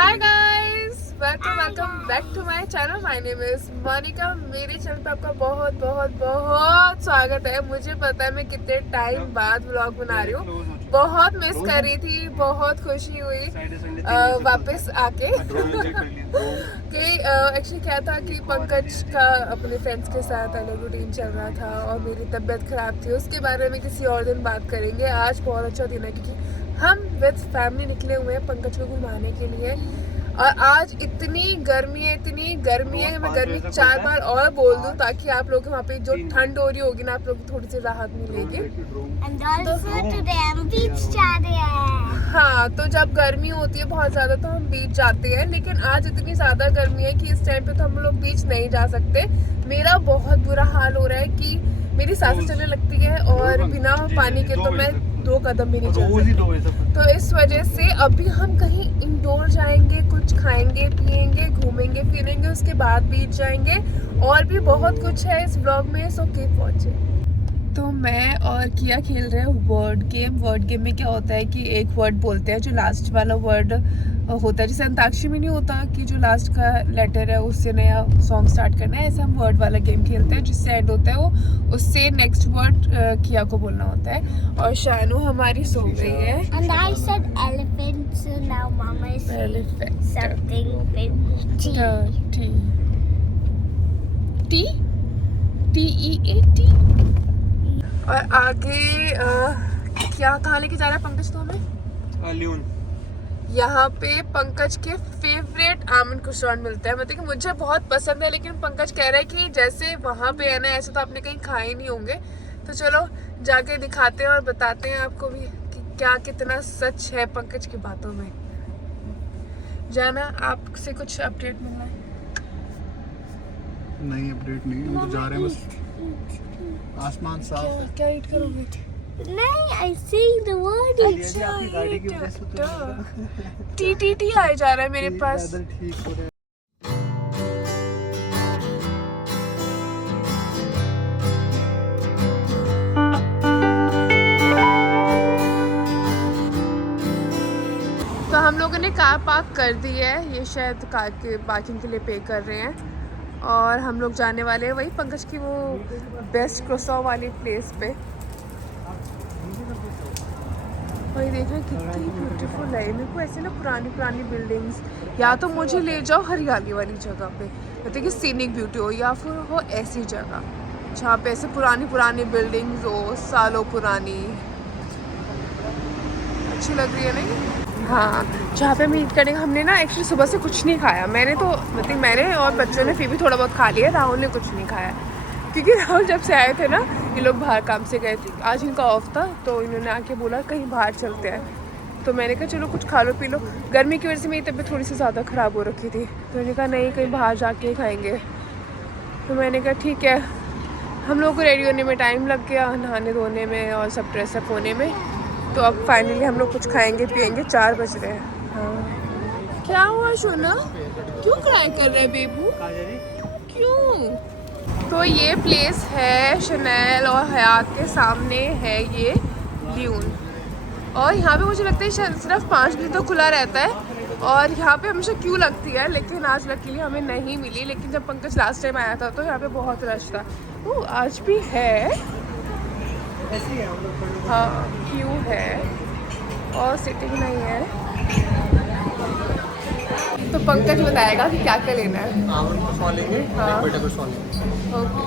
Hi guys, welcome back to my channel. My name is Monica. मेरे channel पे आपका बहुत बहुत बहुत स्वागत है। मुझे पता है मैं कितने टाइम बाद व्लॉग बना रही हूँ। बहुत मिस कर रही थी, बहुत खुशी हुई वापस आके कि एक्चुअली क्या था कि पंकज का अपने फ्रेंड्स के साथ अलग रूटीन चल रहा था और मेरी तबीयत खराब थी। उसके बारे में किसी और दिन बात करेंगे। आज बहुत अच्छा दिन है क्योंकि हम विद फैमिली निकले हुए हैं पंकज को घुमाने के लिए। और आज इतनी गर्मी है मैं गर्मी 4 बार और बोल दूं ताकि आप लोग वहाँ पे जो ठंड हो रही होगी ना, आप लोग को थोड़ी सी राहत मिलेगी। हाँ, तो जब गर्मी होती है बहुत ज्यादा तो हम बीच जाते हैं, लेकिन आज इतनी ज्यादा गर्मी है कि इस टाइम पे तो हम लोग बीच नहीं जा सकते। मेरा बहुत बुरा हाल हो रहा है कि मेरी सांसें चलने लगती है और बिना पानी के तो मैं 2 कदम भी नहीं चल सकती। तो इस वजह से अभी हम कहीं इंडोर जाएंगे, कुछ खाएंगे पिएंगे, घूमेंगे फिरेंगे, उसके बाद बीच जाएंगे। और भी बहुत कुछ है इस ब्लॉग में, सो कीप वॉचिंग। तो मैं और किया खेल रहे हैं वर्ड गेम में क्या होता है कि एक वर्ड बोलते हैं, जो लास्ट वाला वर्ड होता है, जैसे अंताक्षरी में नहीं होता कि जो लास्ट का लेटर है उससे नया सॉन्ग स्टार्ट करना है, ऐसा हम वर्ड वाला गेम खेलते हैं। जिससे एंड होता है वो उससे नेक्स्ट वर्ड किया को बोलना होता है। और शानू हमारी सो गई है। And I said elephant, so now Mama is Elephant. something with T. T-E-A-T। और आगे क्या कहाँ लेके जा रहा है पंकज तो हमें? ल्यून। यहाँ पे पंकज के फेवरेट आमंड कुशवान मिलता है। मतलब कि मुझे बहुत पसंद है, लेकिन पंकज कह रहा है कि जैसे वहाँ पे है ना, ऐसे तो आपने कहीं खाए ही नहीं होंगे। तो चलो जाके दिखाते हैं और बताते हैं आपको भी कि क्या कितना सच है पंकज की बातों में। जाना आपसे कुछ अपडेट मिलना है? नहीं, अपडेट नहीं, हम तो जा रहे हैं बस। आसमान साफ है। क्या ईट करोगे? नहीं, I see the word. आपकी गाड़ी की वजह से तो टी आए जा रहा है मेरे पास। ठीक हो रहा है। तो हम लोगों ने कार पार्क कर दी है, ये शायद कार के पार्किंग के लिए पे कर रहे हैं। और हम लोग जाने वाले हैं वही पंकज की वो बेस्ट क्रोसॉ वाली प्लेस पे। वही देखना कितनी ब्यूटीफुल है। मेरे को ऐसे ना पुरानी बिल्डिंग्स, या तो मुझे ले जाओ हरियाली वाली जगह पे, मतलब कि सीनिक ब्यूटी हो, या फिर हो ऐसी जगह जहाँ पे ऐसे पुरानी बिल्डिंग्स हो, सालों पुरानी, अच्छी लग रही है नहीं? हाँ, जहाँ पे हम ईट करेंगे। हमने ना एक्चुअली सुबह से कुछ नहीं खाया। मैंने तो मतलब मैंने और बच्चों ने फिर भी थोड़ा बहुत खा लिया। राहुल ने कुछ नहीं खाया क्योंकि राहुल जब से आए थे ना, ये लोग बाहर काम से गए थे, आज इनका ऑफ था, तो इन्होंने आके बोला कहीं बाहर चलते हैं। तो मैंने कहा चलो कुछ खा लो पी लो। गर्मी की वजह से मेरी तबीयत थोड़ी सी ज़्यादा ख़राब हो रखी थी, तो मैंने कहा नहीं, कहीं बाहर जाके खाएँगे। तो मैंने कहा ठीक है। हम लोग को रेडी होने में टाइम लग गया, नहाने धोने में और सब ड्रेसअप होने में। तो अब फाइनली हम लोग कुछ खाएंगे पिएंगे। 4 बज रहे हैं। हाँ, क्या हुआ सोना? क्यों क्राई कर रहे बेबू? क्यों? तो ये प्लेस है शनैल और हयात के सामने है ये ल्यून। और यहाँ पे मुझे लगता है सिर्फ 5 बजे तो खुला रहता है और यहाँ पे हमेशा क्यों लगती है, लेकिन आज लकीली हमें नहीं मिली। लेकिन जब पंकज लास्ट टाइम आया था तो यहाँ पे बहुत रश था। वो आज भी है, हाँ क्यों है, और सिटिंग नहीं है। तो पंकज बताएगा कि क्या क्या लेना है। हाँ ओके।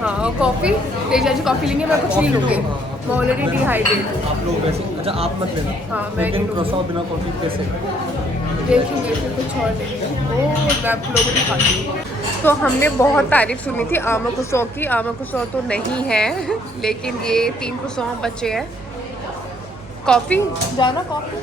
हाँ, और कॉफ़ी ले जाइए। कॉफ़ी लेंगे, मैं कुछ नहीं लूँगी, मैं ऑलरेडी डिहाइड्रेट। आप लोग वैसे अच्छा आप मत लेना। हाँ, मैं लेकिन क्रोसॉ बिना कॉफी कैसे? देखेंगे फिर कुछ और लेंगे। ओह, मैं आप लोगों ने खाती हूँ। तो हमने बहुत तारीफ सुनी थी आमा कुसौ की। आमा कुसौ तो नहीं है, लेकिन ये 3 कुसौ बचे हैं। कॉफ़ी जाना, कॉफ़ी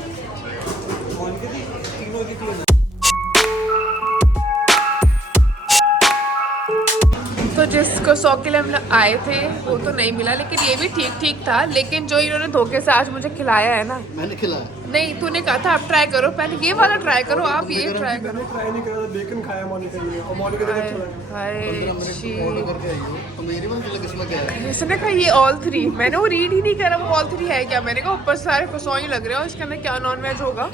तो जिसको 100 के लिए हम लोग आए थे वो तो नहीं मिला, लेकिन ये भी ठीक था। लेकिन जो इन्होंने धोखे से आज मुझे खिलाया है ना, मैंने खिलाया नहीं, तूने कहा था आप ट्राई करो, पहले ये वाला ट्राई करो, आप ये ट्राई करो। ट्राई नहीं करा, बेकन खाया मोनिका ने और मोनिका ने अच्छा लगा। हाय शी, करके आई हो तो मेरी बात अलग इसमें क्या है? इसने कहा ये ऑल 3, मैंने वो रीड ही नहीं करा वो ऑल 3 है क्या। मैंने कहा ऊपर सारे कुछ ही लग रहे हो, इसके अंदर क्या नॉन वेज होगा।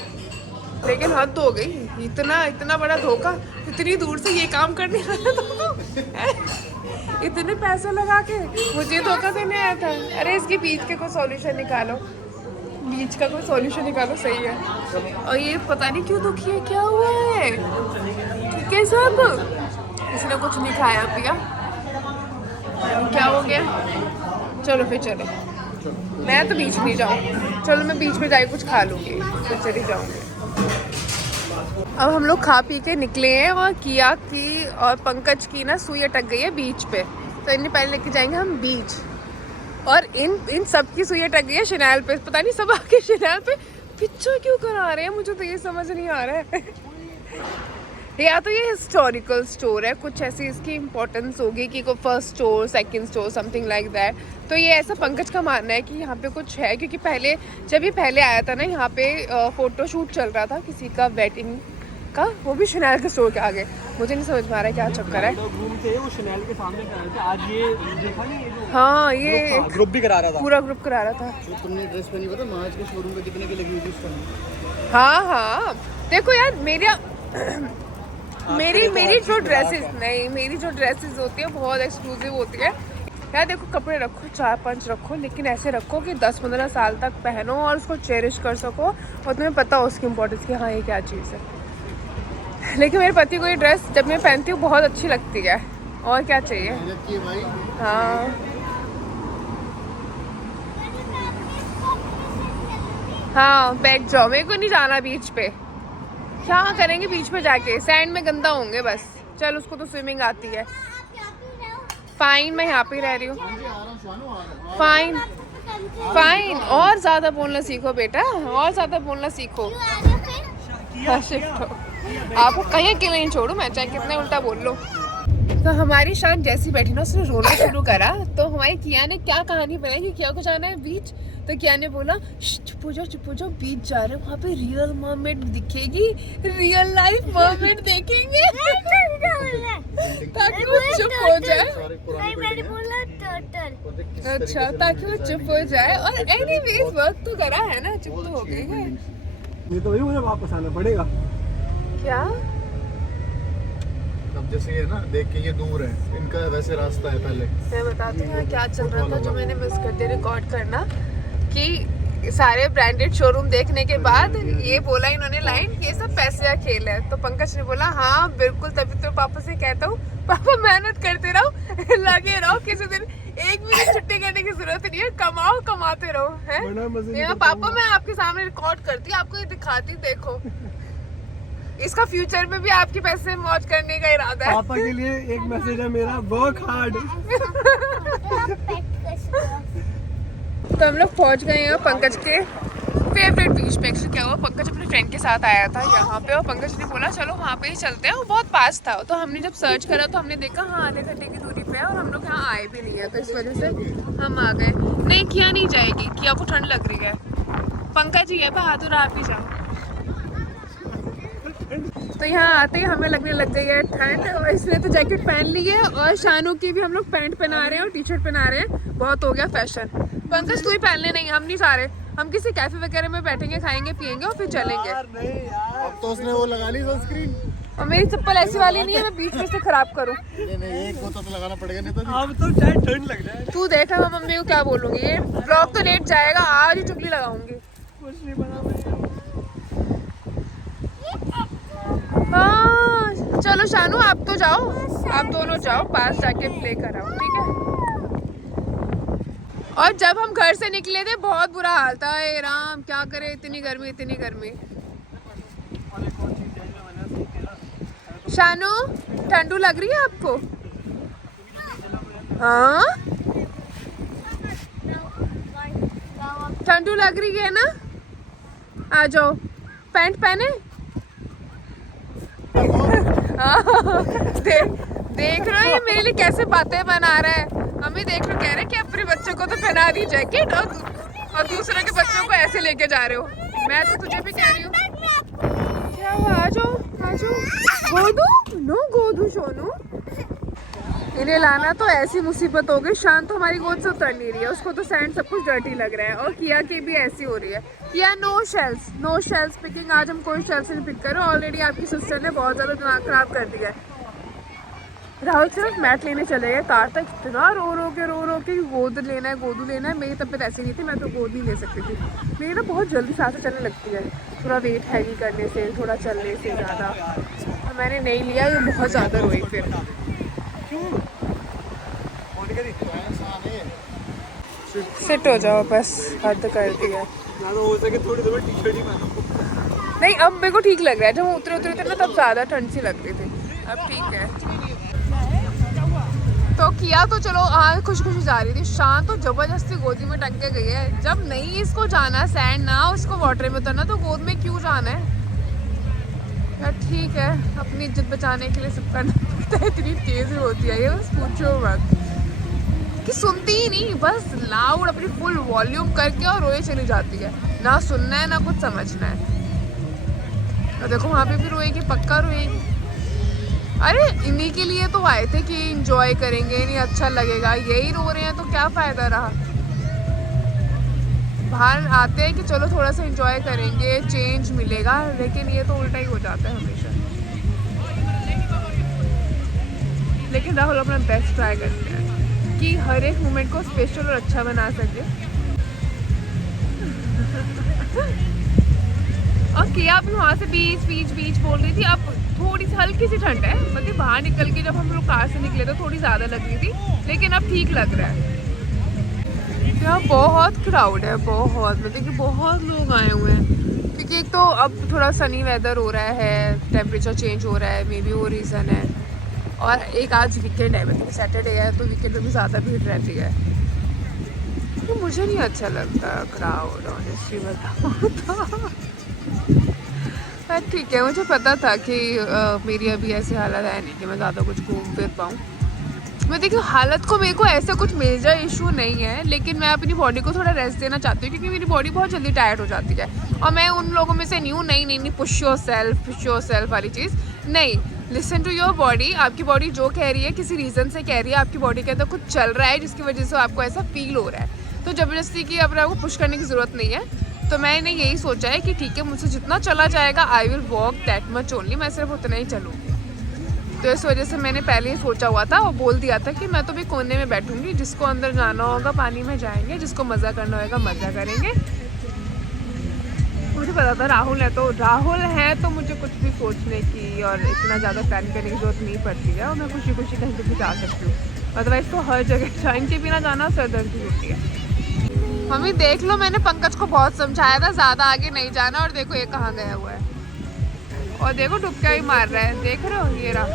लेकिन हद हो गई, इतना बड़ा धोखा, इतनी दूर से ये काम करने वाला तो इतने पैसे लगा के मुझे धोखा देने आया था। अरे इसके बीच के कोई सॉल्यूशन निकालो, बीच का कोई सॉल्यूशन निकालो, सही है। और ये पता नहीं क्यों दुखी है, क्या हुआ है? ठीक है सब, इसने कुछ नहीं खाया पिया, क्या हो गया? चलो फिर चलो, मैं तो बीच नहीं जाऊँ, चलो मैं बीच में जाके कुछ खा लूँगी, फिर चली जाऊँगी। अब हम लोग खा पी के निकले हैं और किया की और पंकज की ना सुई अटक गई है बीच पे, तो इन्हें पहले लेके जाएंगे हम बीच। और इन सब की सुई अटक गई है शनैल पे, पता नहीं सब आके शनैल पे पिक्चर क्यों करा रहे हैं, मुझे तो ये समझ नहीं आ रहा है। या तो ये हिस्टोरिकल स्टोर है, कुछ ऐसी इसकी इम्पोर्टेंस होगी कि कोई first store, second store, something like that. तो ये ऐसा पंकज का मानना है कि यहाँ पे कुछ है, क्योंकि पहले जब ये पहले आया था ना यहाँ पे फोटो शूट चल रहा था किसी का वेडिंग का, वो भी शनैल के स्टोर के आगे। मुझे नहीं समझ में आ रहा है क्या चक्कर है। वो शनैल के सामने कराए थे आज, ये देखा नहीं, ये जो हाँ ये ग्रुप भी करा रहा था, पूरा ग्रुप करा रहा था। जो तुमने ड्रेस पहनी पता महाज के शोरूम पे कितने की लगी हुई थी उस टाइम? हाँ देखो यार, मेरी जो ड्रेसेस नहीं, मेरी जो ड्रेसेस होती है बहुत एक्सक्लूसिव होती है यार। देखो कपड़े रखो 4-5 रखो, लेकिन ऐसे रखो कि 10-15 साल तक पहनो और उसको चेरिश कर सको और तुम्हें पता हो उसकी इम्पोर्टेंस कि हाँ ये क्या चीज़ है। लेकिन मेरे पति को ये ड्रेस जब मैं पहनती हूँ बहुत अच्छी लगती है, और क्या चाहिए। भाई हाँ हाँ बैठ जाओ, मेरे को नहीं जाना बीच पे, क्या करेंगे बीच पे जाके, सैंड में गंदा होंगे बस। चल उसको तो स्विमिंग आती है। फाइन, मैं यहाँ पे रह रही हूँ। फाइन फाइन, और ज़्यादा बोलना सीखो बेटा, और ज़्यादा बोलना सीखो। हाँ शिफ्ट हो, आपको कहीं अकेले नहीं छोड़ू मैं, चाहे कितने उल्टा बोल लो। तो हमारी शान जैसी बैठी ना, उसने रोना शुरू करा। तो हमारी किया ने क्या कहानी बनाई कि किया को जाना है बीच, तो किया ने बोला चुप हो जाओ, बीच जा रहे हैं, वहाँ पे रियल मरमेड दिखेगी, रियल लाइफ मरमेड देखेंगे। ताकि वो चुप हो जाए। अच्छा, ताकि वो चुप हो जाए। और एनीवेज वर्क तो करा है ना, चुप तो हो गई है। ये तो वही मुझे वापस आना पड़ेगा। क्या अब जैसे ये ना देख के ये दूर है, इनका वैसे रास्ता है पहले। मैं बताती हूँ क्या चल रहा था जो मैंने मिस कर दिया रिकॉर्ड करना, कि सारे ब्रांडेड शोरूम देखने के बाद ये बोला इन्होंने लाइन, ये सब पैसे का खेल है। तो पंकज ने बोला हाँ बिल्कुल, तभी तो पापा से कहता हूँ पापा मेहनत करते रहो, लगे रहो, किसी दिन एक भी छुट्टी करने की जरूरत नहीं है, कमाओ, कमाते रहो। है पापा, मैं आपके सामने रिकॉर्ड करती, आपको ये दिखाती, देखो इसका फ्यूचर में भी आपके पैसे मौज करने का इरादा है। पापा के लिए एक मैसेज है मेरा, वर्क हार्ड। तो हम लोग पहुंच गए हैं पंकज के फेवरेट बीच पे। एक्चुअली क्या हुआ, पंकज अपने फ्रेंड के साथ आया था यहाँ पे, और पंकज ने बोला चलो वहाँ पे ही चलते हैं, वो बहुत पास था। तो हमने जब सर्च करा तो हमने देखा हाँ आधे घंटे की दूरी पे है, और हम लोग यहाँ आए भी नहीं है, तो इस वजह से हम आ गए। नहीं किया नहीं जाएगी, किया को ठंड लग रही है। पंकज ही है, बहादुर आप ही जाओ। तो यहाँ आते ही हमें लगने लग गई है ठंड, और इसने तो जैकेट पहन ली है, और शानू की भी हम लोग पैंट पहना रहे हैं और टी शर्ट पहना रहे हैं। बहुत हो गया फैशन। पंकज तू ही पहन ले। नहीं हम नहीं जा रहे, हम किसी कैफे वगैरह में बैठेंगे, खाएंगे पियेंगे और फिर चलेंगे। अब तो उसने वो लगा ली सनस्क्रीन, और मेरी चप्पल ऐसी वाली नहीं है मैं बीच में से खराब करूँ। नहीं एक तो लगाना पड़ेगा, नहीं तो अब तो चाहे ठंड लग जाए। तू देखा मैं मम्मी को क्या बोलूंगी, ये ब्लॉग तो लेट जाएगा, आज ही चुगली लगाऊंगी। कुछ नहीं बना। हाँ चलो शानू आप तो जाओ, आप दोनों जाओ पास जाके प्ले कराओ, ठीक है। और जब हम घर से निकले थे बहुत बुरा हाल था, ए राम क्या करे, इतनी गर्मी इतनी गर्मी। शानू ठंडू लग रही है आपको? हाँ ठंडू लग रही है ना, आ जाओ, पैंट पहने। देख रहे हो ये मेरे लिए कैसे बातें बना रहा है। हमें देख रहे, कह रहे कि अपने बच्चों को तो पहना दी जैकेट, और दूसरे के बच्चों को ऐसे लेके जा रहे हो। मैं तो तुझे भी कह रही हूँ, क्या हुआ, आ जाओ आ जाओ। गोदू नो, गोदू सोनू। इन्हें लाना तो ऐसी मुसीबत हो गई। शांत तो हमारी गोद से उतर नहीं रही है, उसको तो सैंड सब कुछ डर्टी लग रहा है। और किया की भी ऐसी हो रही है। किया नो शेल्स पिकिंग। आज हम कोई शेल्स नहीं पिक करो, ऑलरेडी आपकी सिस्टर ने बहुत ज़्यादा दिमाग ख़राब कर दिया है। राहुल सिर्फ मैट लेने चले गए कार तक, इतना रो के गोदू लेना है। मेरी तबीयत ऐसी नहीं थी, मैं तो गोद नहीं ले सकती थी। मेरी ना बहुत जल्दी सांसें चलने लगती है, थोड़ा वेट हैवी करने से, थोड़ा चलने से ज़्यादा। तो मैंने नहीं लिया, ये बहुत ज़्यादा रोई फिर। सिट हो जाओ बस, हद कर दिया। हो सके थोड़ी देर टी शर्ट ही पहनो। नहीं अब मेरे को ठीक लग रहा है, जब हम उतरे थे ना तब ज़्यादा ठंड सी लग रही थी, अब ठीक है। तो किया तो चलो हाँ खुश जा रही थी। शांत तो जबरदस्ती गोदी में टंग के गई है। जब नहीं इसको जाना सैंड ना उसको वाटर में उतरना, तो गोद में क्यों जाना है यार। ठीक है, अपनी इज्जत बचाने के लिए सब करना पड़ता है। इतनी तेज होती है ये, बस पूछो मत कि सुनती ही नहीं, बस लाउड अपनी फुल वॉल्यूम करके और रोए चली जाती है। ना सुनना है ना कुछ समझना है। और देखो वहाँ पे भी रोएगी, पक्का रोएगी। अरे इन्हीं के लिए तो आए थे कि इंजॉय करेंगे, नहीं अच्छा लगेगा, यही रो रहे हैं तो क्या फ़ायदा रहा। बाहर आते हैं कि चलो थोड़ा सा इंजॉय करेंगे, चेंज मिलेगा, लेकिन ये तो उल्टा ही हो जाता है हमेशा। लेकिन राहुल अपना बेस्ट ट्राई करते हैं कि हर एक मोमेंट को स्पेशल और अच्छा बना सके। और किया अपने वहाँ से बीच बोल रही थी। अब थोड़ी सी हल्की सी ठंड है, मतलब बाहर निकल के जब हम लोग कार से निकले तो थोड़ी ज़्यादा लग रही थी, लेकिन अब ठीक लग रहा है। यहाँ बहुत क्राउड है, बहुत, मतलब कि बहुत लोग आए हुए हैं। क्योंकि एक तो अब थोड़ा सनी वेदर हो रहा है, टेम्परेचर चेंज हो रहा है, मे बी वो रीज़न है। और एक आज वीकेंड है, मतलब सैटरडे है, तो वीकेंड में भी ज़्यादा भीड़ रहती है। तो मुझे नहीं अच्छा लगता क्राउड, ऑनेस्टली बताऊँ तो। ठीक है, मुझे पता था कि मेरी अभी ऐसी हालत है नहीं कि मैं ज़्यादा कुछ घूम फिर पाऊँ। मैं देखिए हालत को मेरे को ऐसा कुछ मेजर इशू नहीं है, लेकिन मैं अपनी बॉडी को थोड़ा रेस्ट देना चाहती हूँ, क्योंकि मेरी बॉडी बहुत जल्दी टायर्ड हो जाती है। और मैं उन लोगों में से नहीं हूँ, नहीं पुश योर सेल्फ वाली चीज़ नहीं। Listen to your body. आपकी बॉडी जो कह रही है, किसी रीज़न से कह रही है, आपकी बॉडी के अंदर कुछ चल रहा है जिसकी वजह से आपको ऐसा फील हो रहा है, तो ज़बरदस्ती की अपने आपको पुश करने की ज़रूरत नहीं है। तो मैंने यही सोचा है कि ठीक है, मुझसे जितना चला जाएगा I will walk that much only, मैं सिर्फ उतना ही चलूँगी। तो इस वजह से मैंने पहले ही सोचा हुआ था और बोल दिया था कि मैं तो भी कोने में बैठूंगी, जिसको अंदर जाना होगा पानी में जाएंगे, जिसको मज़ा करना होगा मज़ा करेंगे। मुझे पता था राहुल है तो मुझे कुछ भी सोचने की और इतना ज़्यादा प्लान करने की जरूरत नहीं पड़ती है, और मैं खुशी कहीं पर भी जा सकती हूँ। अदरवाइज़ तो हर जगह टाइम के बिना जाना सरदर्दी होती है। मम्मी देख लो, मैंने पंकज को बहुत समझाया था ज़्यादा आगे नहीं जाना, और देखो ये कहाँ गया हुआ है। और देखो डुबका ही मार रहा है, देख रहे हो, ये रहा।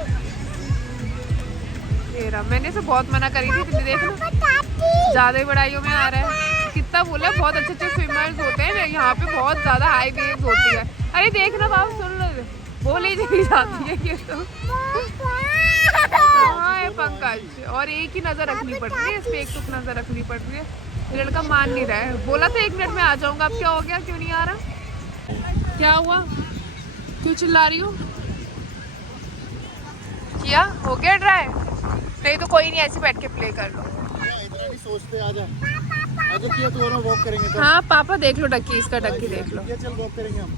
मैंने इसे बहुत मना करी थी, देख लो ज़्यादा ही बड़ाइयों में आ रहा है। कितना बोला, बहुत अच्छे स्विमर्स होते हैं यहाँ पे, बहुत ज़्यादा हाई वेव्स होती है। अरे देखना बाप, सुन लो, बोल ही नहीं जाती है ये तो। हाँ है पंकज, और एक ही नज़र रखनी पड़ रही है इस पर, एक टुक नज़र रखनी पड़ रही है। ये लड़का मान नहीं रहा है, बोला था 1 मिनट में आ जाऊंगा, अब क्या हो गया, क्यों नहीं आ रहा, क्या हुआ, क्यों चिल्ला रही हो? किया हो गया ट्राई? नहीं तो कोई नहीं, ऐसे बैठ के प्ले कर लो। इतना नहीं सोचते, आजा किया तो दोनों वॉक करेंगे तो। हाँ पापा देख लो डक्की, इसका डक्की देख लो। चल वॉक करेंगे हम।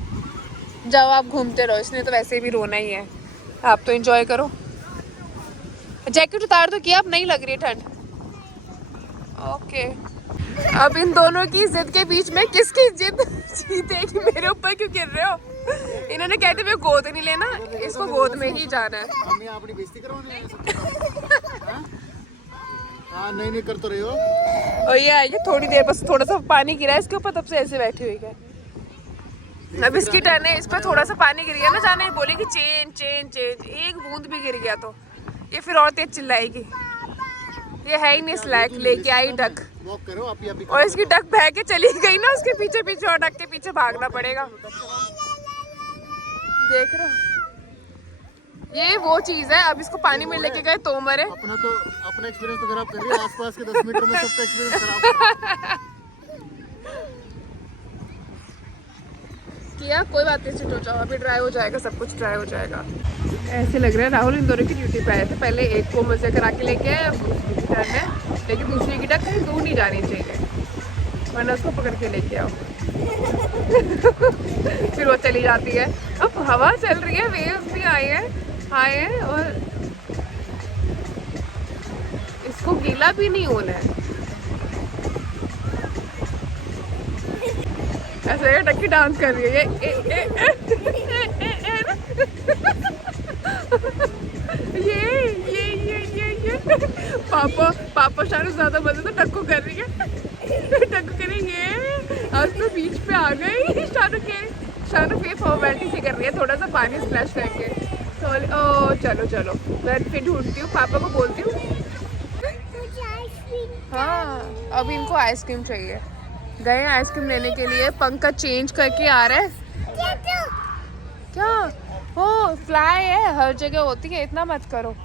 जाओ आप घूमते रहो, इसने तो वैसे भी रोना ही है, आप तो एंजॉय करो। जैकेट उतार दो, किया अब नहीं लग रही है ठंड। ओके, अब इन दोनों की जिद के बीच में किसकी जिद जीतेगी? मेरे ऊपर क्यों गिर रहे हो? इन्होंने कहते मैं गोद नहीं लेना, इसको गोद में ही जाना है। हम अपनी बेइज्जती करवाने हाँ नहीं कर तो रहे हो। और ये आएगी थोड़ी देर, बस थोड़ा सा पानी गिरा है इसके ऊपर, तब से ऐसे बैठी हुई है। अब इसकी टर्न है, इस पर थोड़ा सा पानी गिर गया ना, जाने बोलेगी चेंज, एक बूंद भी गिर गया तो ये फिर और तेज चिल्लाएगी। ये है ही नहीं इस लायक, लेके आई डक, वॉक करो आप ही। और इसकी डक बह के चली गई ना, उसके पीछे और डक के पीछे भागना पड़ेगा। देख रहे हो, ये वो चीज है। अब इसको पानी में लेके गए तो मरे। अपना एक्सपीरियंस तो खराब कर रही है, आसपास के 10 मीटर में सबका एक्सपीरियंस खराब। किया गया, कोई बात नहीं, सिट हो जाओ, अभी ड्राई हो जाएगा, सब कुछ ड्राई हो जाएगा। ऐसे लग रहा है राहुल इन दोनों की ड्यूटी पे आए थे, पहले एक को मजे करा के लेके आए, अब दूसरी की टर्न है, लेकिन दूसरी की टर्न कहीं दूर नहीं जानी चाहिए, वरना उसको पकड़ के लेके आओ। फिर वो चली जाती है। अब हवा चल रही है, वेव्स भी आए हैं और इसको गीला भी नहीं होना है। ऐसे टक्की डांस कर रही है ये पापा शायद ज्यादा मजे तो टक्कू कर रही है, टक्कू कर रही है। आज तो बीच पे आ गई शाहरुख, ये फॉर्मेलिटी से कर रही है, थोड़ा सा पानी स्प्लैश करके। ओ चलो मैं फिर ढूंढती हूँ, पापा को बोलती हूँ। हाँ अब इनको आइसक्रीम चाहिए, गए आइसक्रीम लेने के लिए। पंकज चेंज करके आ रहा है। क्या ओ फ्लाई है, हर जगह होती है, इतना मत करो।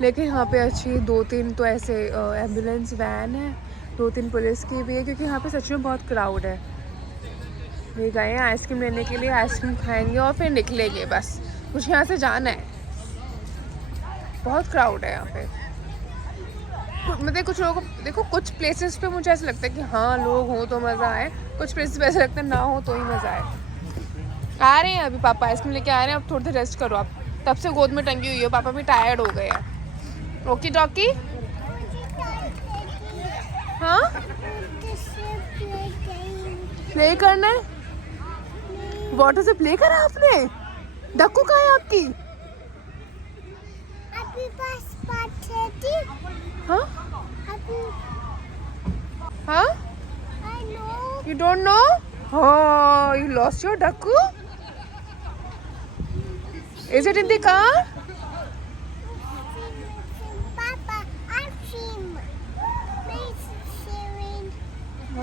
लेकिन यहाँ पे अच्छी 2-3 तो ऐसे एम्बुलेंस वैन है, 2-3 पुलिस की भी है, क्योंकि यहाँ पे सच में बहुत क्राउड है। ये गए हैं आइसक्रीम लेने के लिए, आइसक्रीम खाएंगे और फिर निकलेंगे, बस कुछ यहाँ से जाना है। बहुत क्राउड है यहाँ पे, मतलब कुछ लोगों को देखो, कुछ प्लेसेस पे मुझे ऐसा लगता है कि हाँ लोग हो तो मज़ा आए, कुछ प्लेसेस पे ऐसा लगता है ना हो तो ही मज़ा आए। आ रहे हैं अभी पापा आइसक्रीम लेके आ रहे हैं, अब थोड़ी देर रेस्ट करो आप, तब से गोद में टंगी हुई हो, पापा भी टायर्ड हो गए हैं। ओके डॉकी, हाँ प्ले करना है, वाटर से प्ले करा आपने? डक्कू कहाँ है आपकी? हाँ हाँ you don't know? Oh, you lost your ducku? Is it in the car?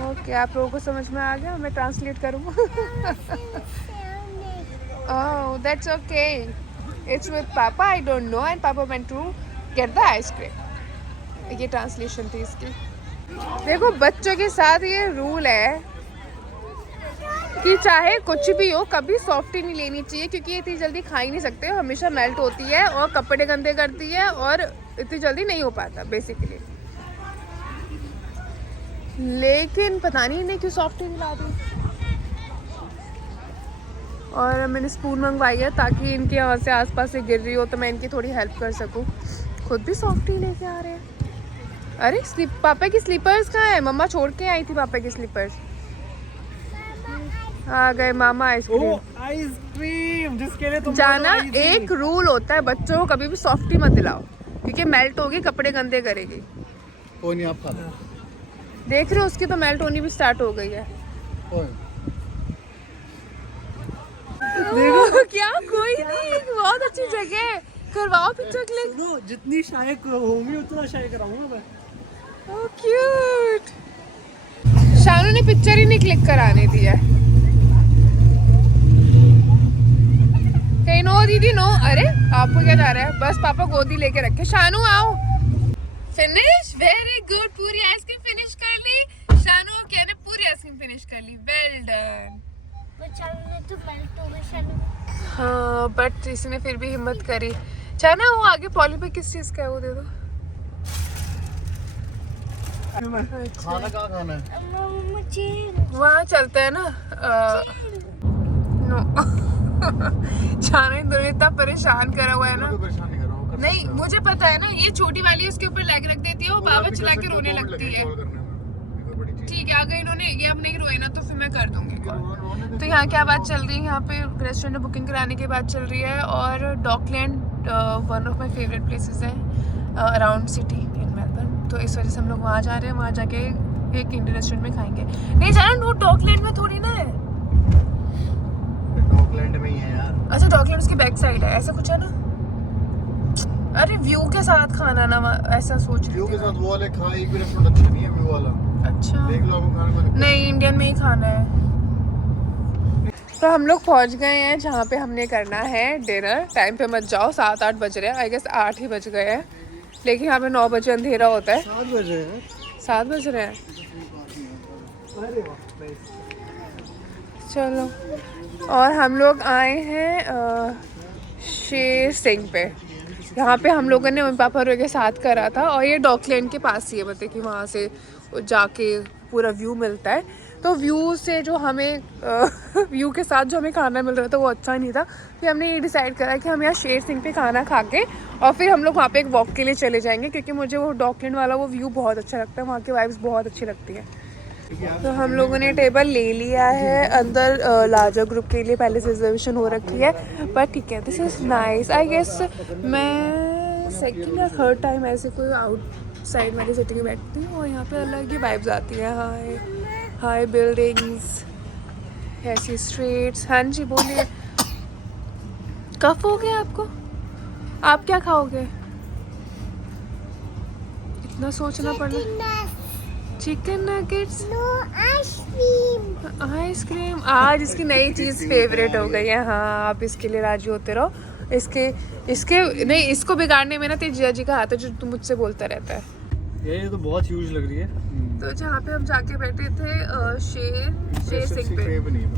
Okay आप लोगों को समझ में आ गया, मैं ट्रांसलेट करूँगा। Oh, that's okay. It's with Papa. I don't know, and Papa went to get the ice cream. ये translation थी इसकी। देखो बच्चों के साथ ये रूल है कि चाहे कुछ भी हो, कभी सॉफ्टी नहीं लेनी चाहिए, क्योंकि ये इतनी जल्दी खा ही नहीं सकते, हमेशा मेल्ट होती है और कपड़े गंदे करती है और इतनी जल्दी नहीं हो पाता बेसिकली। लेकिन पता नहीं इन्हें क्यों सॉफ्टी नहीं ला दी। और मैंने स्पून मंगवाई है ताकि इनके यहाँ से आसपास से गिर रही हो तो मैं इनकी थोड़ी हेल्प कर सकूँ। खुद भी सॉफ्टी लेके आ रहे हैं। अरे पापा की स्लीपर्स कहाँ है? मम्मा छोड़ के आई थी पापा की स्लीपर्स। आ गए मामा आइसक्रीम जिसके लिए तुम जाना। एक रूल होता है, बच्चों को कभी भी सॉफ्टी मत दिलाओ, क्योंकि मेल्ट होगी, कपड़े गंदे करेगी। कोई नहीं, आप खा लो। देख रहे हो उसकी तो मेल्ट होनी भी स्टार्ट हो गई है। देखो क्या, कोई नहीं, बहुत अच्छी जगह, करवाओ पिक्चर क्लिक। जितनी शायक होंगी उतना शायक कराऊंगा मैं। ओह क्यूट। शानू ने पिक्चर ही नहीं क्लिक कराने दी है। कहीं नो दीदी नो। अरे आपको क्या जा रहा है? बस पापा गोदी लेके रखे। शानू आओ। Finish, very good. पूरी आइसक्रीम फिनिश कर ली। शानू कह रहे पूरी आइसक्रीम फिनिश कर ली। Well done. तो मेल्ट हो गई। हाँ बट इसने फिर भी हिम्मत करी। चाहे ना वो आगे पॉली पे किस चीज का है वो दे दो। खाना कहाँ खाना है? मुझे वहाँ चलते हैं ना। नो छाना इन दोनों इतना परेशान करा हुआ है ना। तो परेशान नहीं कर रहा हूँ, नहीं मुझे पता है ना, ये छोटी वाली उसके ऊपर लैग रख देती है, वो बाबा चला के रोने लगती है। ठीक है, अगर इन्होंने ये अब नहीं रोए ना तो फिर मैं कर दूंगी कॉल। तो यहाँ क्या बात चल रही है, यहाँ पे रेस्टोरेंट में बुकिंग कराने की बात चल रही है। और Dockland one of my favourite places है अराउंड सिटी इन मेलबर्न, तो इस वजह से हम लोग वहाँ जा रहे हैं। वहाँ जाके एक इंडियन रेस्टोरेंट में खाएंगे। नहीं जाना, वो डॉकलैंड में थोड़ी ना है। डॉकलैंड में ही है यार। अच्छा डॉकलैंड उसकी बैक साइड है, ऐसा कुछ है ना। अरे व्यू के साथ खाना ना, ऐसा सोच रही व्यू के थी। साथ वो वाले खा, एक भी रेस्टोरेंट अच्छा नहीं है व्यू वाला। अच्छा देख लो, आपको खाने को नहीं, इंडियन में ही खाना है। तो हम लोग पहुंच गए हैं जहाँ पे हमने करना है डिनर। टाइम पे मत जाओ, 7-8 बज रहे हैं, आई गेस 8 ही बज गए हैं, लेकिन यहाँ पे 9 बजे अंधेरा होता है। 7 बजे हैं। 7 बज रहे हैं। अरे वाह, चलो, और हम लोग आए हैं शेर सिंह पे। यहाँ पे हम लोगों ने मम्मी पापा रोए के साथ करा था, और ये डॉकलैंड के पास ही है, मतलब कि वहाँ से जाके पूरा व्यू मिलता है। तो व्यू से जो हमें व्यू के साथ जो हमें खाना मिल रहा था वो अच्छा नहीं था, फिर हमने ये डिसाइड करा कि हम यहाँ शेर सिंह पे खाना खा के और फिर हम लोग वहाँ पे एक वॉक के लिए चले जाएंगे, क्योंकि मुझे वो डॉकलैंड वाला वो व्यू बहुत अच्छा लगता है, वहाँ की वाइब्स बहुत अच्छी लगती है। तो हम लोगों ने टेबल ले लिया है, अंदर लार्जर ग्रुप के लिए पहले से रिजर्वेशन हो रखी है, पर ठीक है, this is nice. I guess मैं सेकंड या थर्ड टाइम ऐसे कोई आउटसाइड वाली सिटी में बैठती हूँ, और यहाँ पे अलग ही वाइब्स आती है। हाय हाई बिल्डिंग्स, ऐसी स्ट्रीट्स। हाँ जी बोलिए, कफ हो गया आपको? आप क्या खाओगे? इतना सोचना पड़ा। Chicken nuggets, ice cream. आज इसकी नई चीज़ फेवरेट हो गई है। हाँ, आप इसके लिए राजी होते रहो। इसके नहीं, इसको बिगाड़ने में ना तेरी जिया जी का हाथ है, जो तू मुझसे बोलता रहता है। ये तो बहुत ह्यूज लग रही है। तो जहाँ पे हम जाके बैठे थे शेर सिंह पे,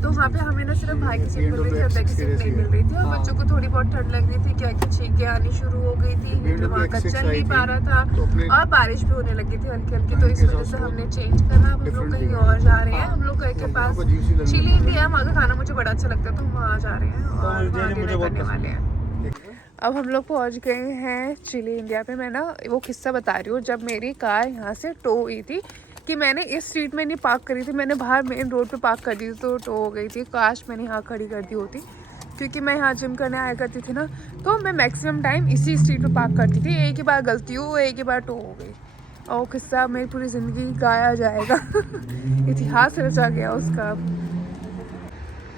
तो वहाँ पे हमें ना सिर्फ भाई की सीट मिल रही थी, अंदर की सीट नहीं मिल रही थी, और बच्चों को थोड़ी बहुत ठंड लग रही थी, क्या कि छींकें आनी शुरू हो गई थी, मतलब वहाँ का चल नहीं पा रहा था, और बारिश भी होने लगी थी हल्की हल्की, तो इस वजह से हमने चेंज करा। अब हम लोग कहीं और जा रहे हैं। हम लोग घर के पास चिली इंडिया, वहाँ का खाना मुझे बड़ा अच्छा लगता है, तो हम वहाँ जा रहे हैं और वहाँ डिनर करने वाले हैं। अब हम लोग पहुंच गए हैं चिली इंडिया पे। मैं ना वो किस्सा बता रही हूँ, जब मेरी कार यहाँ से टो हुई थी, कि मैंने इस स्ट्रीट में नहीं पार्क करी थी, मैंने बाहर मेन रोड पे पार्क कर दी थी, तो टो हो गई थी। काश मैंने यहाँ खड़ी कर दी होती, क्योंकि मैं यहाँ जिम करने आया करती थी ना, तो मैं मैक्सिमम टाइम इसी स्ट्रीट पे पार्क करती थी। एक ही बार गलती हुई, एक ही बार टो हो गई, और वो किस्सा मेरी पूरी ज़िंदगी गाया जाएगा इतिहास रचा गया उसका।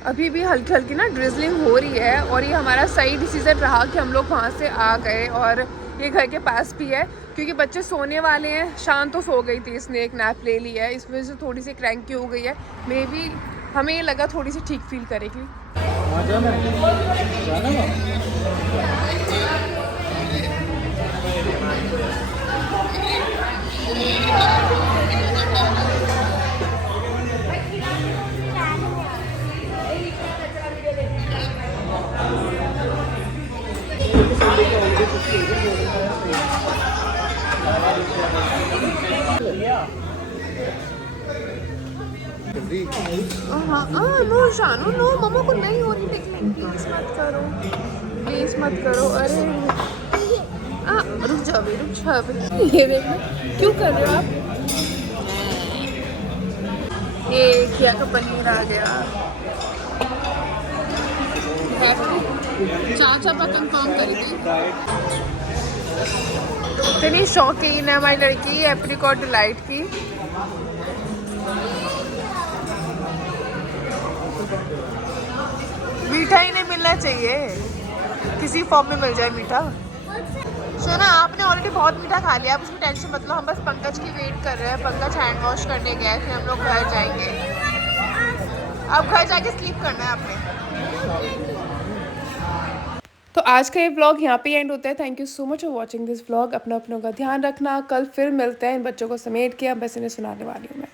अभी भी हल्की हल्की ना ड्रिजलिंग हो रही है, और ये हमारा सही डिसीज़न रहा कि हम लोग वहाँ से आ गए, और ये घर के पास भी है, क्योंकि बच्चे सोने वाले हैं। शान तो सो गई थी, इसने एक नैप ले लिया है, इस वजह से थोड़ी सी क्रैंकी हो गई है। मे बी हमें ये लगा थोड़ी सी ठीक फील करेगी। नो शानू, नो, मम्मा को नहीं हो रही टेक्निक, प्लीज मत करो, प्लीज मत करो। अरे रुक जाओ अभी, रुक जाओ अभी। ये देखना, क्यों कर रहे हो आप? ये किया का पनीर आ गया। चाचा पर कंफर्म करी थी। इतनी शौकीन है हमारी लड़की एप्रिकॉट डिलाइट की। मीठा ही नहीं मिलना चाहिए, किसी फॉर्म में मिल जाए मीठा। सोना, आपने ऑलरेडी बहुत मीठा खा लिया, आप उसकी टेंशन मत लो। हम बस पंकज की वेट कर रहे हैं। पंकज हैंड वॉश करने गए थे, हम लोग घर जाएंगे। अब घर जाके स्लीप करना है आपने। तो आज का ये व्लॉग यहाँ पे एंड होता है। Thank you so much for watching this vlog. अपना अपनों का ध्यान रखना। कल फिर मिलते हैं। इन बच्चों को समेट के अब बस इन्हें सुनाने वाली हूँ मैं।